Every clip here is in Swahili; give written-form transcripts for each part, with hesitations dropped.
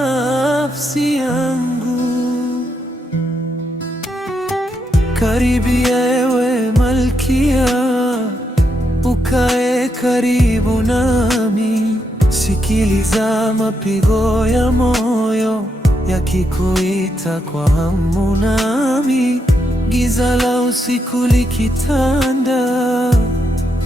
nafsi yangu. Karibia ewe Malkia, ukae karibu nami. Sikiliza mapigo ya moyo yakikuita kwa hamu, nami giza la usiku likitanda,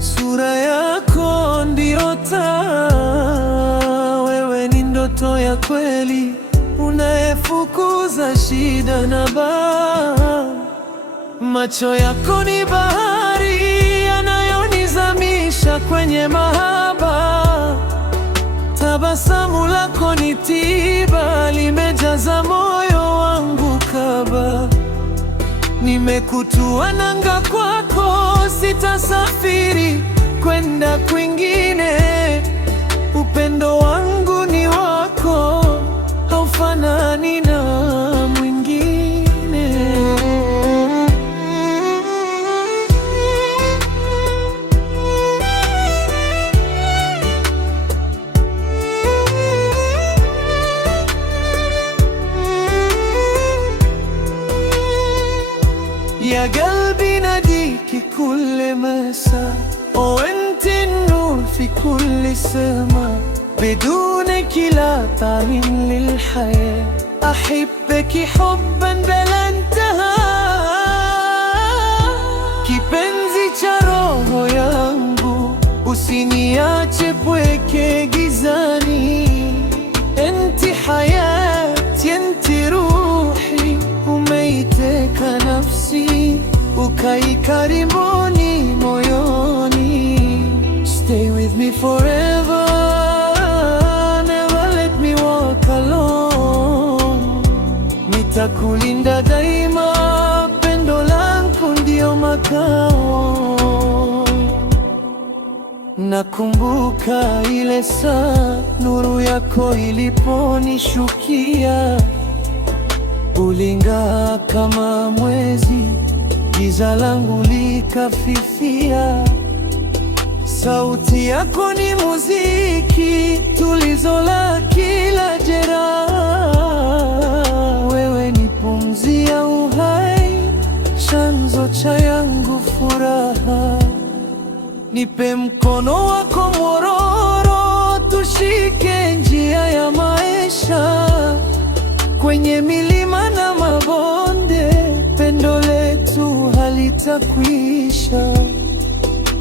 sura yako ndio taa. Wewe ni ndoto ya kweli, unayefukuza shida na baa. Macho yako ni bahari yanayonizamisha kwenye mahaba. Tabasamu lako ni tiba, limejaza moyo wangu kaba. Nimekutua nanga kwako, sitasafiri kwenda kwingine. Upendo wangu ni wako, haufanani na mwingine. يا قلبي ناديك كل مساء، وانت النور في كل سماء. بدونك لا طعم للحياة، أحبك حبا بلا انتهاء. Kipenzi cha roho yangu, usiniache pweke gizani. Enti hayati, enti ruhi, umeiteka nafsi, ukai karibuni moyoni. Stay with me forever, never let me walk alone. Nitakulinda daima, pendo langu ndio makao. Nakumbuka ile saa nuru yako iliponishukia, uling'aa kama mwezi, giza langu likafifia. Sauti yako ni muziki, tulizo la kila jeraha. Wewe ni pumzi ya uhai, chanzo cha yangu furaha. Nipe mkono wako mwororo, tushike njia ya maisha. Kwenye milima na mabonde, pendo letu halitakwisha.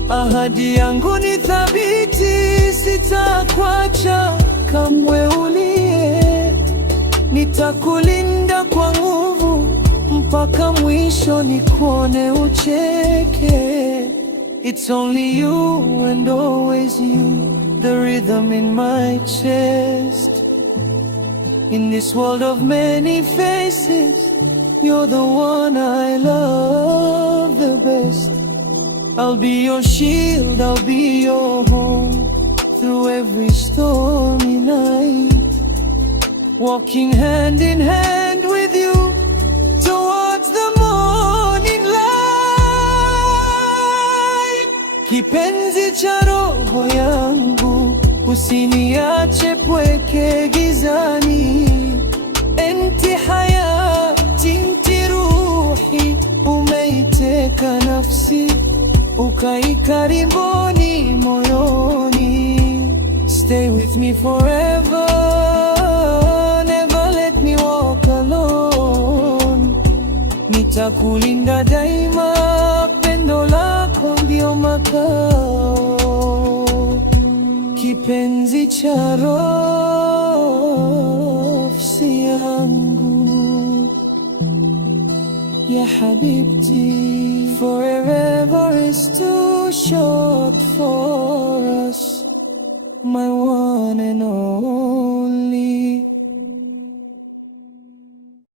Ahadi yangu ni thabiti, sitakuacha kamwe ulie. Nitakulinda kwa nguvu, mpaka mwisho nikuone ucheke. It's only you and always you, the rhythm in my chest. In this world of many faces, you're the one I love the best. I'll be your shield, I'll be your home, through every stormy night. Walking hand in hand with you, towards the morning light. Kipenzi cha roho yangu, usiniache pweke gizani. Enti hayati, enti ruhi, umeiteka nafsi, ukai karibuni moyoni. Stay with me forever, never let me walk alone. Nitakulinda daima, pendo lako ndio makao. Kipenzi cha nafsi yangu, ya habibti. Forever is too short for